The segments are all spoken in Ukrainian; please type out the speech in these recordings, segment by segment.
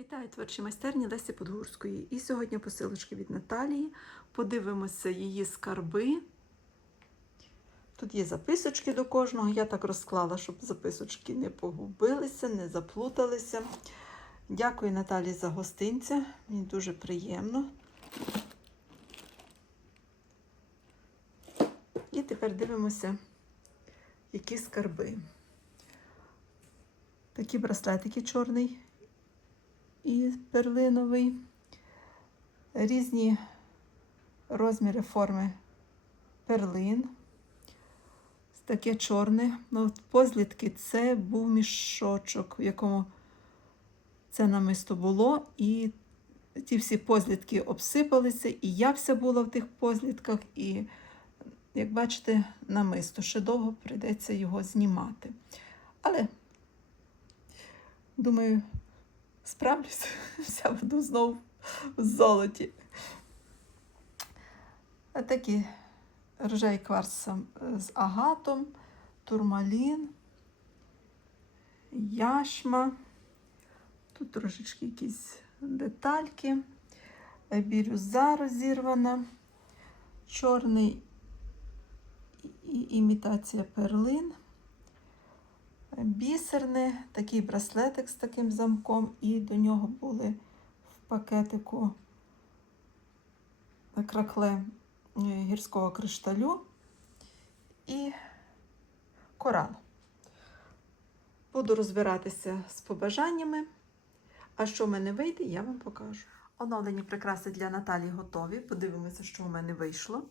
Вітаю творчі майстерні Лесі Подгурської. І сьогодні посилочки від Наталії. Подивимося її скарби. Тут є записочки до кожного. Я так розклала, щоб записочки не погубилися, не заплуталися. Дякую Наталії за гостинця. Мені дуже приємно. І тепер дивимося, які скарби. Такі браслетики чорний і перлиновий, різні розміри форми перлин. Таке чорне. Ну, позлітки це був мішочок, в якому це намисто було. І ті всі позлітки обсипалися, і я вся була в тих позлітках, і, як бачите, намисто. Ще довго прийдеться його знімати. Але, думаю, справлюся, вся буду знову в золоті. Такі рожевий кварц з агатом, турмалін, яшма. Тут трошечки якісь детальки, бірюза розірвана, чорний і імітація перлин бісерне, такий браслетик з таким замком, і до нього були в пакетику кракле е, гірського кришталю і корал. Буду розбиратися з побажаннями, а що в мене вийде, я вам покажу. Оновлені прикраси для Наталії готові. Подивимося, що у мене вийшло.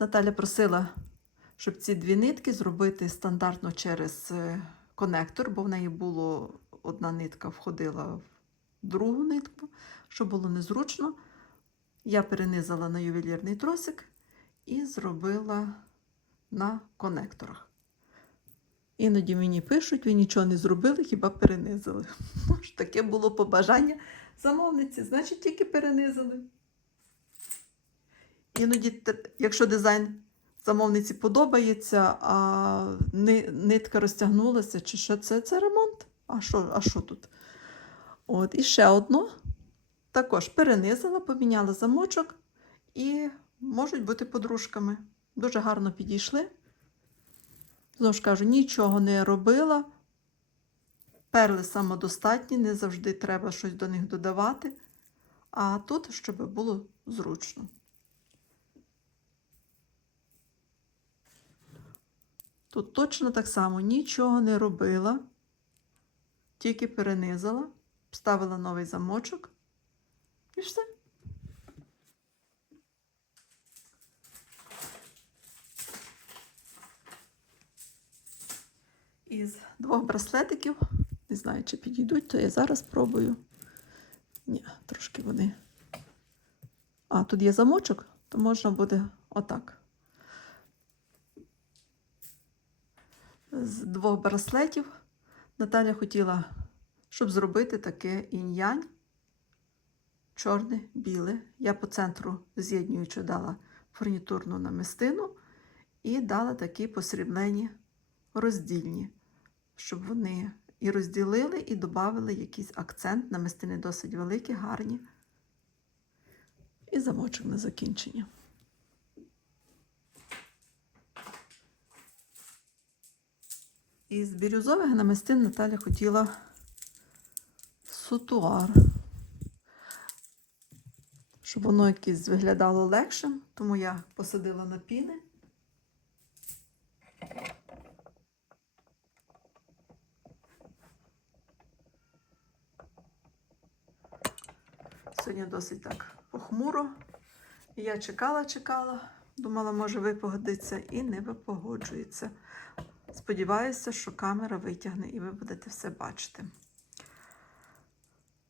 Наталя просила щоб ці дві нитки зробити стандартно через е, конектор, бо в неї було одна нитка входила в другу нитку, щоб було незручно. Я перенизала на ювелірний тросик і зробила на конекторах. Іноді мені пишуть, ви нічого не зробили, хіба перенизили. Таке було побажання замовниці, значить, тільки перенизили. Іноді, якщо дизайн замовниці подобається, а нитка розтягнулася, чи що це? Це ремонт. А що, а що тут? От, і ще одну. Також перенизила, поміняла замочок і можуть бути подружками. Дуже гарно підійшли. Знову ж кажу, нічого не робила. Перли самодостатні, не завжди треба щось до них додавати. А тут, щоб було зручно. Тут точно так само нічого не робила, тільки перенизала, вставила новий замочок і все. Із двох браслетиків, не знаю, чи підійдуть, то я зараз пробую. Ні, трошки вони. А, тут є замочок, то можна буде отак. З двох браслетів. Наталя хотіла, щоб зробити таке інь-янь, чорне, біле. Я по центру з'єднюючи дала фурнітурну намистину і дала такі посріблені роздільні, щоб вони і розділили, і додали якийсь акцент. Намистини досить великі, гарні. І замочок на закінчення. Із бірюзових намистин Наталя хотіла сутуар, щоб воно якесь виглядало легшим, тому я посадила на піни. Сьогодні досить так похмуро. Я чекала, чекала, думала, може випогодиться, і не випогоджується. Сподіваюся, що камера витягне і ви будете все бачити.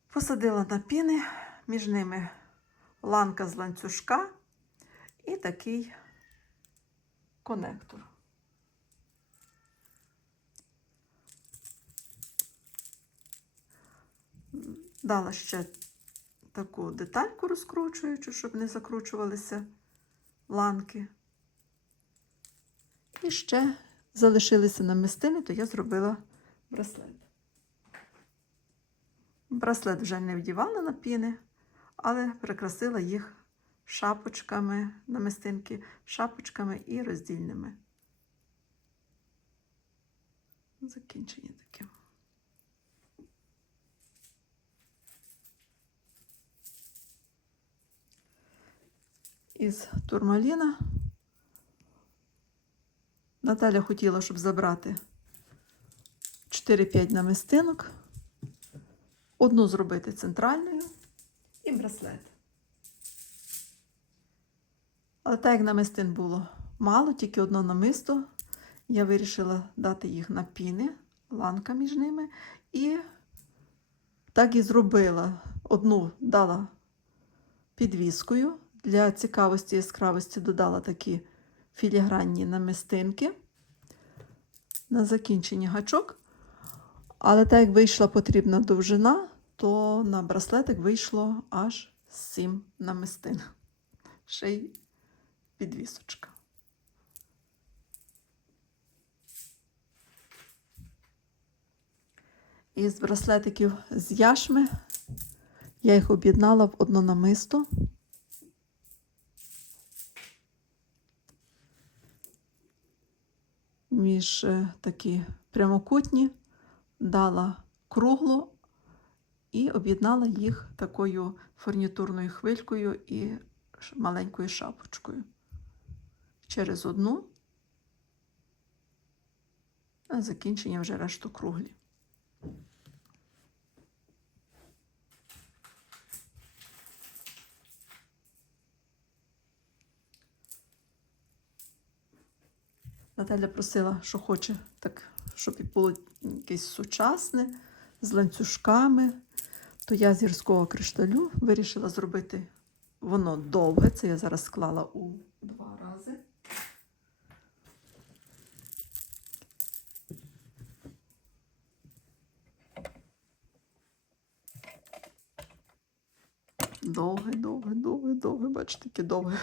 Посадила на піни, між ними ланка з ланцюжка і такий конектор. Дала ще таку детальку розкручуючу, щоб не закручувалися ланки. І ще залишилися намистини, то я зробила браслет. Браслет вже не вдівала на піни, але прикрасила їх шапочками, намистинки, шапочками і роздільними. Закінчення таке. Із турмаліна. Наталя хотіла, щоб забрати 4-5 намистинок, одну зробити центральною і браслет. Але так як намистин було мало, тільки одно намисто, я вирішила дати їх на піни, ланка між ними, і так і зробила. Одну дала підвіскою. Для цікавості і яскравості додала такі філігранні намистинки на закінчення гачок. Але так як вийшла потрібна довжина, то на браслетик вийшло аж 7 намистин. Ще й підвісочка. Із браслетиків з яшми я їх об'єднала в одно намисто. Між е, такі прямокутні дала круглу і об'єднала їх такою фурнітурною хвилькою і маленькою шапочкою. Через одну, а закінчення вже решту круглі. Наталя просила, що хоче, так, щоб було якесь сучасне, з ланцюжками. То я з гірського кришталю вирішила зробити воно довге. Це я зараз склала у два рази. Довге, довге, довге, довге. Бачите, яке довге.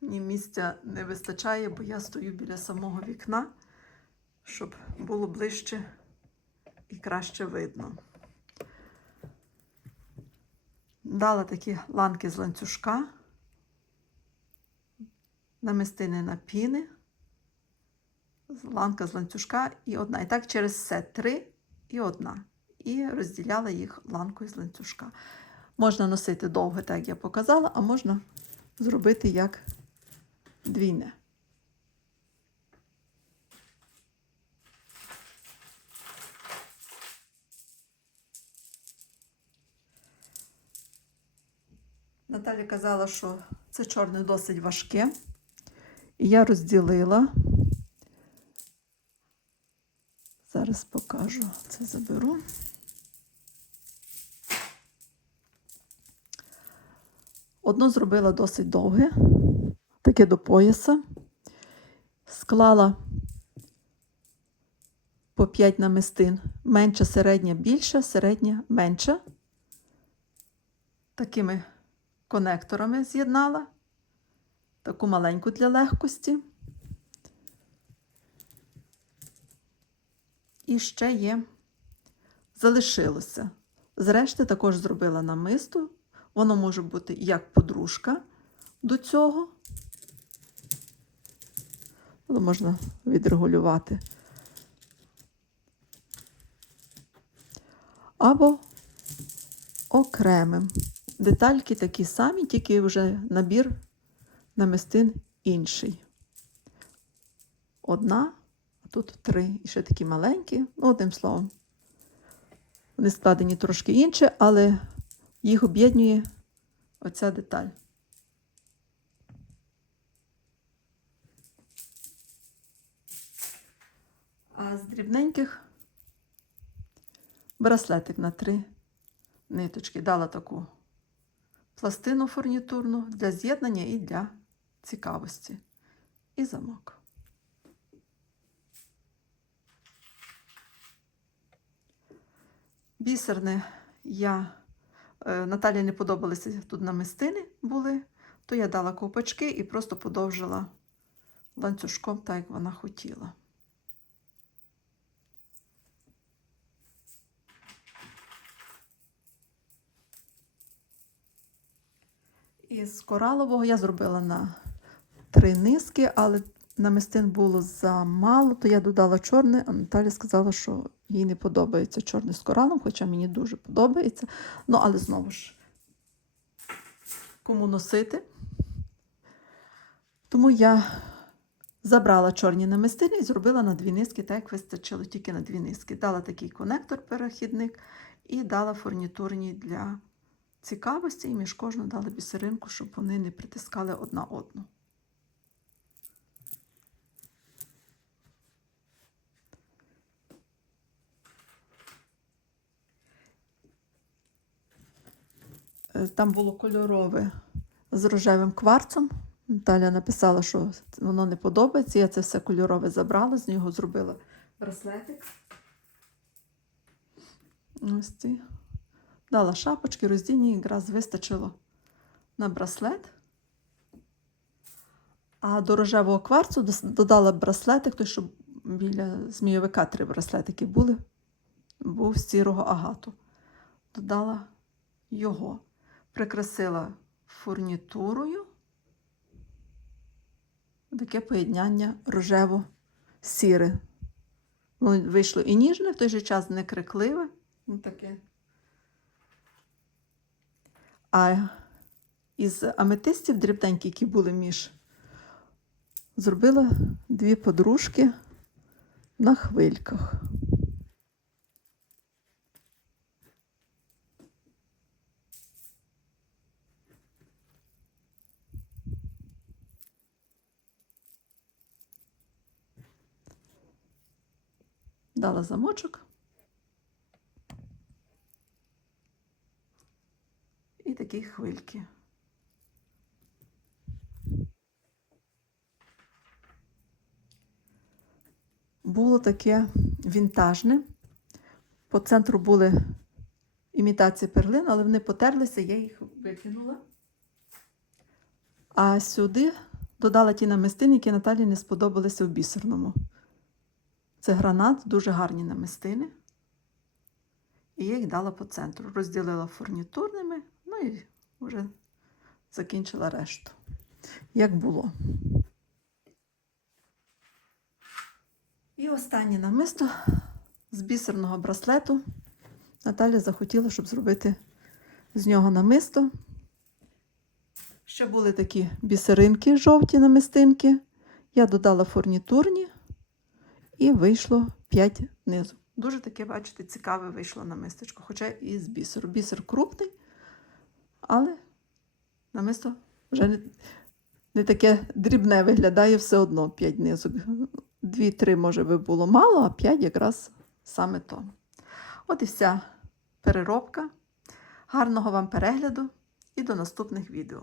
Мені місця не вистачає, бо я стою біля самого вікна, щоб було ближче і краще видно. Дала такі ланки з ланцюжка, намистини на піни, ланка з ланцюжка і одна. І так через все три і одна. І розділяла їх ланкою з ланцюжка. Можна носити довго, так як я показала, а можна зробити як двійне. Наталя казала, що це чорне досить важке. І я розділила. Зараз покажу, це заберу. Одно зробила досить довге, таке до пояса. Склала по 5 намистин. Менша, середня, більша, середня, менша. Такими конекторами з'єднала. Таку маленьку для легкості. І ще є, залишилося. Зрешти також зробила намисто. Воно може бути як подружка до цього. Але можна відрегулювати. Або окремим. Детальки такі самі, тільки вже набір намистин інший. Одна, а тут три. І ще такі маленькі, ну, одним словом. Вони складені трошки інше, але їх об'єднує оця деталь. Дрібненьких браслетик на три ниточки. Дала таку пластину фурнітурну для з'єднання і для цікавості. І замок. Бісерне я е, Наталі не подобалися тут намистини були, то я дала ковпачки і просто подовжила ланцюжком так, як вона хотіла. Із коралового я зробила на три низки, але намистин було замало, то я додала чорне, а Наталя сказала, що їй не подобається чорне з коралом, хоча мені дуже подобається. Ну, але знову ж, кому носити. Тому я забрала чорні намистини і зробила на дві низки, так як вистачило тільки на дві низки. Дала такий конектор перехідник і дала фурнітурні для цікавості, і між кожну дала бісеринку, щоб вони не притискали одна одну. Е, Там було кольорове з рожевим кварцом. Наталя написала, що воно не подобається. Я це все кольорове забрала, з нього зробила браслетик. Ось ці. Дала шапочки, роздільні, якраз вистачило на браслет. А до рожевого кварцу додала браслетик, той, що біля змійовика три браслетики були, був з сірого агату. Додала його, прикрасила фурнітурою. Таке поєднання рожево-сіре. Ну, вийшло і ніжне, в той же час не крикливе. Ну, таке. А із аметистів дрібненькі, які були між, зробила дві подружки на хвильках. Дала замочок. І такі хвильки. Було таке вінтажне. По центру були імітації перлин, але вони потерлися, я їх викинула. А сюди додала ті намистини, які Наталі не сподобалися в бісерному. Це гранат, дуже гарні намистини. І я їх дала по центру. Розділила фурнітурними, і вже закінчила решту. Як було. І останнє намисто з бісерного браслету. Наталя захотіла, щоб зробити з нього намисто. Ще були такі бісеринки, жовті намистинки. Я додала фурнітурні і вийшло 5 низу. Дуже таке, бачите, цікаве вийшло намисточко, хоча і з бісеру. Бісер крупний, але намисто вже не, не таке дрібне виглядає все одно 5 низок. Дві-три, може би, було мало, а 5 якраз саме то. От і вся переробка. Гарного вам перегляду і до наступних відео.